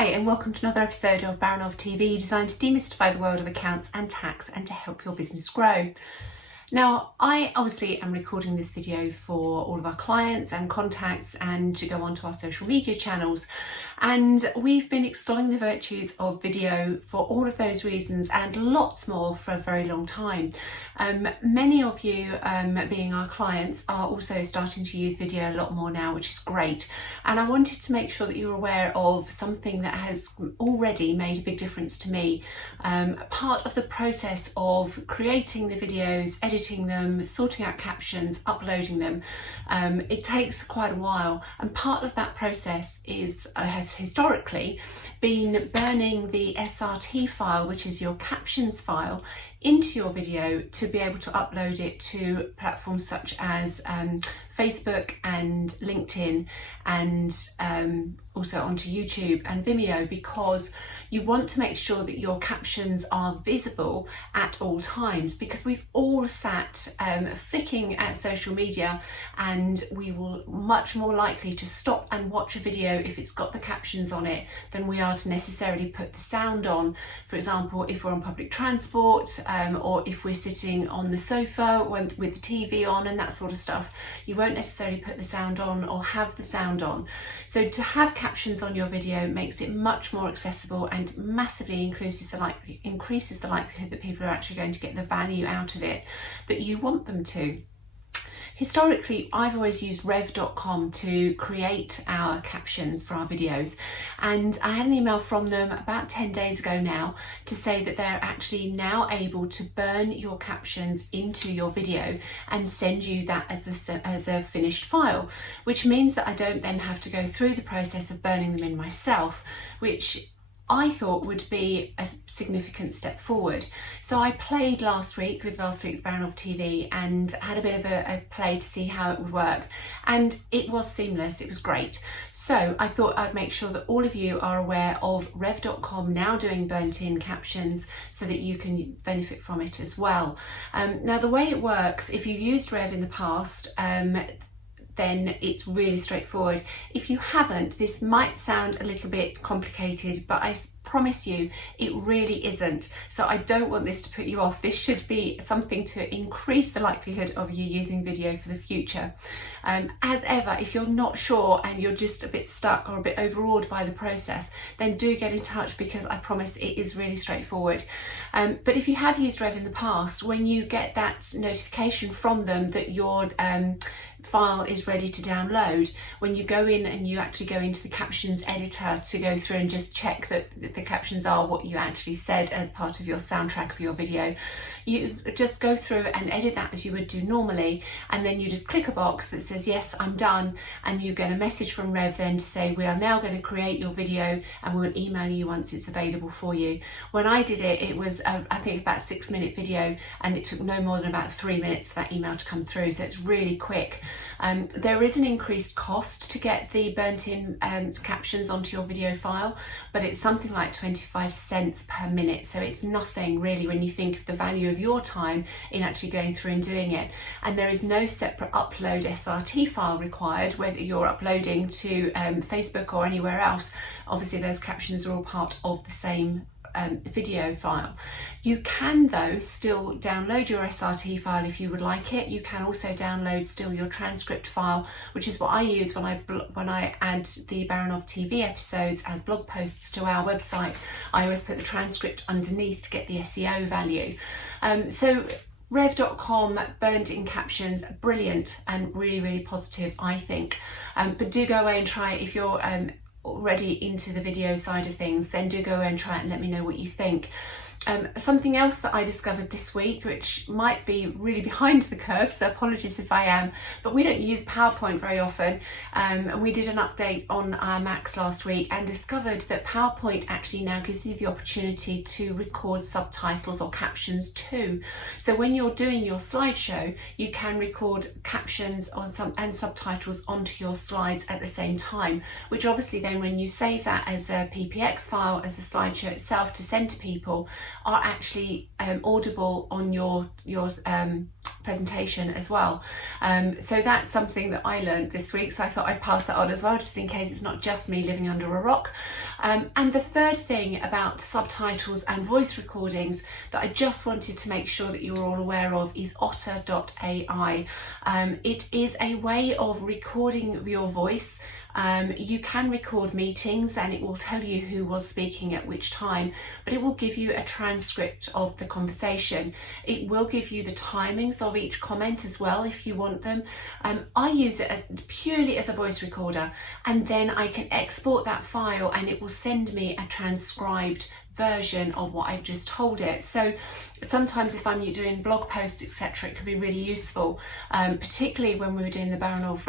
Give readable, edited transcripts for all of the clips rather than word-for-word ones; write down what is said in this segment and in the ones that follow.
Hi and welcome to another episode of Baranov TV, designed to demystify the world of accounts and tax and to help your business grow. Now, I obviously am recording this video for all of our clients and contacts and to go onto our social media channels. And we've been exploring the virtues of video for all of those reasons and lots more for a very long time. Many of you, being our clients, are also starting to use video a lot more now, which is great. And I wanted to make sure that you're aware of something that has already made a big difference to me. Part of the process of creating the videos, editing them, sorting out captions, uploading them, it takes quite a while. And part of that process has historically been burning the SRT file, which is your captions file, into your video to be able to upload it to platforms such as Facebook and LinkedIn and also onto YouTube and Vimeo, because you want to make sure that your captions are visible at all times, because we've all sat flicking at social media and we will much more likely to stop and watch a video if it's got the captions on it than we are to necessarily put the sound on. For example, if we're on public transport or if we're sitting on the sofa with the TV on and that sort of stuff, you won't necessarily put the sound on or have the sound on. So to have captions on your video makes it much more accessible and massively increases the likelihood that people are actually going to get the value out of it that you want them to. Historically, I've always used rev.com to create our captions for our videos, and I had an email from them about 10 days ago now to say that they're actually now able to burn your captions into your video and send you that as a finished file, which means that I don't then have to go through the process of burning them in myself, which I thought would be a significant step forward. So I played last week with last week's Baranov TV and had a bit of a play to see how it would work, and it was seamless, it was great. So I thought I'd make sure that all of you are aware of rev.com now doing burnt in captions so that you can benefit from it as well. Now the way it works, if you've used Rev in the past, then it's really straightforward. If you haven't, this might sound a little bit complicated, but I promise you it really isn't. So I don't want this to put you off. This should be something to increase the likelihood of you using video for the future. As ever, if you're not sure and you're just a bit stuck or a bit overawed by the process, then do get in touch, because I promise it is really straightforward. But if you have used Rev in the past, when you get that notification from them that your file is ready to download, when you go in and you actually go into the captions editor to go through and just check that the captions are what you actually said as part of your soundtrack for your video, you just go through and edit that as you would do normally, and then you just click a box that says yes, I'm done, and you get a message from Rev then to say we are now going to create your video and we will email you once it's available for you. When I did it, it was I think about a 6-minute video, and it took no more than about 3 minutes for that email to come through, so it's really quick. There is an increased cost to get the burnt in captions onto your video file, but it's something like 25 cents per minute, so it's nothing really when you think of the value of your time in actually going through and doing it. And there is no separate upload SRT file required, whether you're uploading to Facebook or anywhere else. Obviously those captions are all part of the same video file. You can though still download your SRT file if you would like it. You can also download still your transcript file, which is what I use when I add the Baranov TV episodes as blog posts to our website. I always put the transcript underneath to get the SEO value. So rev.com burnt in captions, brilliant and really, really positive, I think. But do go away and try it if you're already into the video side of things. Then do go and try it and let me know what you think. Something else that I discovered this week, which might be really behind the curve, so apologies if I am, but we don't use PowerPoint very often. And we did an update on our Macs last week and discovered that PowerPoint actually now gives you the opportunity to record subtitles or captions too. So when you're doing your slideshow, you can record captions and subtitles onto your slides at the same time, which obviously then when you save that as a PPX file, as a slideshow itself to send to people, are actually audible on your presentation as well. So that's something that I learned this week, so I thought I'd pass that on as well, just in case it's not just me living under a rock. And the third thing about subtitles and voice recordings that I just wanted to make sure that you were all aware of is otter.ai. It is a way of recording your voice. You can record meetings and it will tell you who was speaking at which time, but it will give you a transcript of the conversation. It will give you the timings of each comment as well if you want them. I use it purely as a voice recorder, and then I can export that file and it will send me a transcribed version of what I've just told it. So sometimes if I'm doing blog posts, etc., it could be really useful, particularly when we were doing the Baranov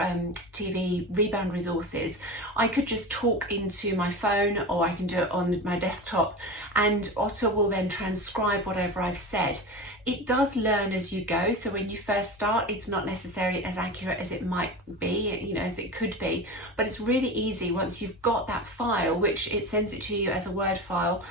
TV rebound resources. I could just talk into my phone, or I can do it on my desktop, and Otter will then transcribe whatever I've said. It does learn as you go, so when you first start, it's not necessarily as accurate as it might be, you know, as it could be, but it's really easy once you've got that file, which it sends it to you as a Word file.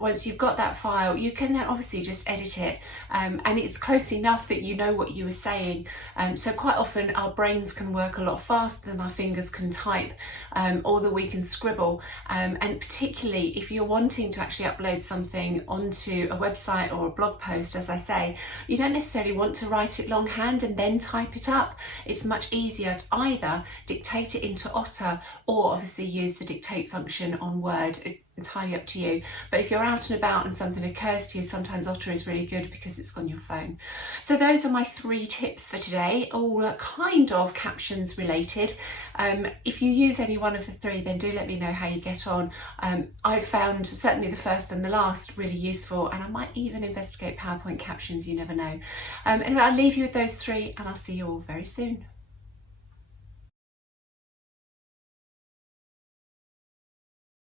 Once you've got that file, you can then obviously just edit it, and it's close enough that you know what you were saying. So quite often our brains can work a lot faster than our fingers can type, or that we can scribble, and particularly if you're wanting to actually upload something onto a website or a blog post, as I say, you don't necessarily want to write it longhand and then type it up. It's much easier to either dictate it into Otter or obviously use the dictate function on Word. It's entirely up to you. But if you're out and about and something occurs to you, sometimes Otter is really good because it's on your phone. So those are my 3 tips for today, all kind of captions related. If you use any one of the 3, then do let me know how you get on. I've found certainly the first and the last really useful, and I might even investigate PowerPoint captions, you never know. Anyway, I'll leave you with those 3 and I'll see you all very soon.